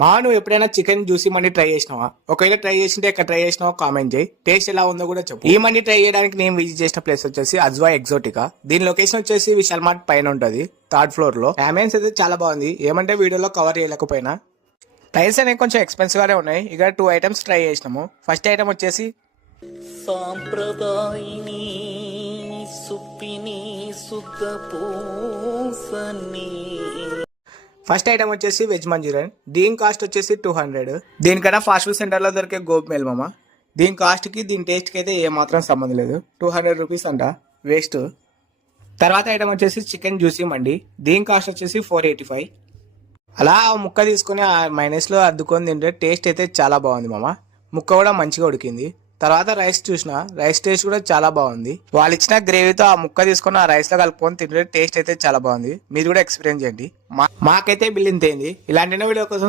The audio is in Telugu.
మా నువ్వు ఎప్పుడైనా చికెన్ జ్యూసీ మండి ట్రై చేసినావా? ఒకవేళ ట్రై చేసింటే ఎక్కడ ట్రై చేసినావో కామెంట్ చేయి. టేస్ట్ ఎలా ఉందో కూడా చెప్పు. ఈ మండి ట్రై చేయడానికి నేను విజిట్ చేసిన ప్లేస్ వచ్చేసి అజ్వా ఎగ్జోటికా. దీని లొకేషన్ వచ్చేసి విశాల్ మార్ట్ పైన ఉంటది, 3rd ఫ్లోర్ లో. అంబియన్స్ అయితే చాలా బాగుంది, ఏమంటే వీడియోలో కవర్ చేయలేకపోయినా. ప్రైస్ అనేవి కొంచెం ఎక్స్పెన్సివ్ గానే ఉన్నాయి. ఇక 2 ఐటమ్స్ ట్రై చేసినాము. ఫస్ట్ ఐటమ్ వచ్చేసి సాంప్రదాయిని సుప్పిని సుఖ పూసని. ఫస్ట్ ఐటమ్ వచ్చేసి వెజ్ మంచూరియన్. దీని కాస్ట్ వచ్చేసి 200. దీనికన్నా ఫాస్ట్ ఫుడ్ సెంటర్ లో దొరికే గోబ్ మేల్ మామ. దీని కాస్ట్ కి దీని టేస్ట్ కి అయితే ఏమాత్రం సంబంధం లేదు. 200 రూపీస్ అంట, వేస్ట్. తర్వాత ఐటమ్ వచ్చేసి చికెన్ జ్యూసీ మండి. దీని కాస్ట్ వచ్చేసి 485. అలా ముక్క తీసుకుని ఆ మైనస్ లో అద్దుకొని తింటే టేస్ట్ అయితే చాలా బాగుంది మామ. ముక్క కూడా మంచిగా ఉడికింది. తర్వాత రైస్ చూసిన, రైస్ టేస్ట్ కూడా చాలా బాగుంది. వాళ్ళు ఇచ్చిన గ్రేవీతో ఆ ముక్క తీసుకుని ఆ రైస్ లో కలుపుకొని తింటే టేస్ట్ అయితే చాలా బాగుంది. మీరు కూడా ఎక్స్పీరియన్స్ చేయండి. మాకైతే బిల్ ఇంతైంది. ఇలాంటి వీడియో కోసం